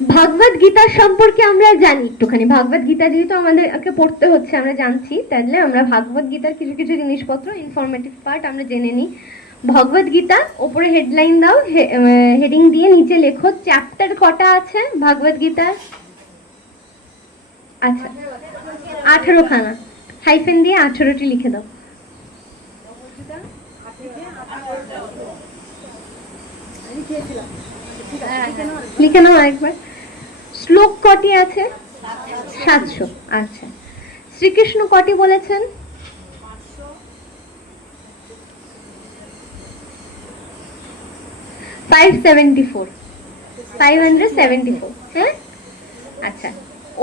ভাগবত গীতার সম্পর্কে আমরা জানি একটুখানি। ভাগবত গীতা যেহেতু আমাদেরকে পড়তে হচ্ছে, আমরা জানছি, তাহলে আমরা ভাগবত গীতার কিছু কিছু জিনিসপত্র, ইনফরমেটিভ পার্ট আমরা জেনে নিই। ভগবত গীতা, ওপরে হেডলাইন দাও, হেডিং দিয়ে নিচে লেখো চ্যাপ্টার কটা আছে ভাগবত গীতার। আচ্ছা, 18খানা, হাইফেন দিয়ে 18টি লিখে দাও। লিখে নাও আরেকবার। শ্লোক কটি আছে? 700। আচ্ছা, শ্রীকৃষ্ণ কটি বলেছেন? 574। 574। হ্যাঁ, আচ্ছা।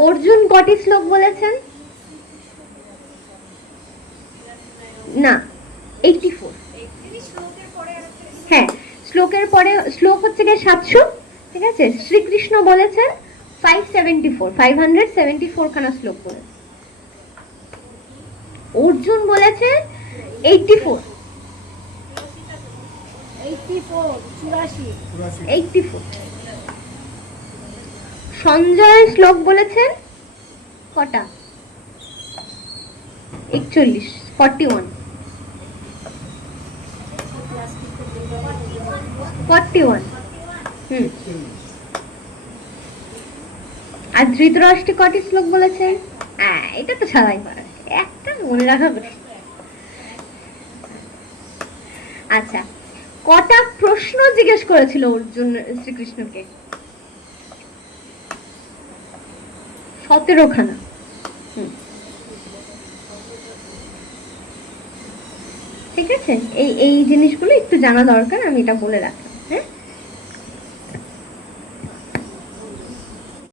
অর্জুন কটি শ্লোক বলেছেন? না, 84। হ্যাঁ, শ্লোকের পরে শ্লোক হচ্ছে গিয়ে 700, ঠিক আছে। শ্রীকৃষ্ণ বলেছেন 574, 574 খানা শ্লোক বলেছেন। অর্জুন বলেছে 84। 84। সঞ্জয় শ্লোক বলেছেন কটা? 41, 41। 41। আর ধৃতরাষ্ট্র কটি শ্লোক বলেছেন? এটা তো সবাই পারে, একটা মনে রাখা কঠিন। আচ্ছা, কটা প্রশ্ন জিজ্ঞেস করেছিল অর্জুন শ্রীকৃষ্ণকে? 17খানা। ঠিক আছে, এই জিনিসগুলো একটু জানা দরকার, আমি এটা বলে রাখি।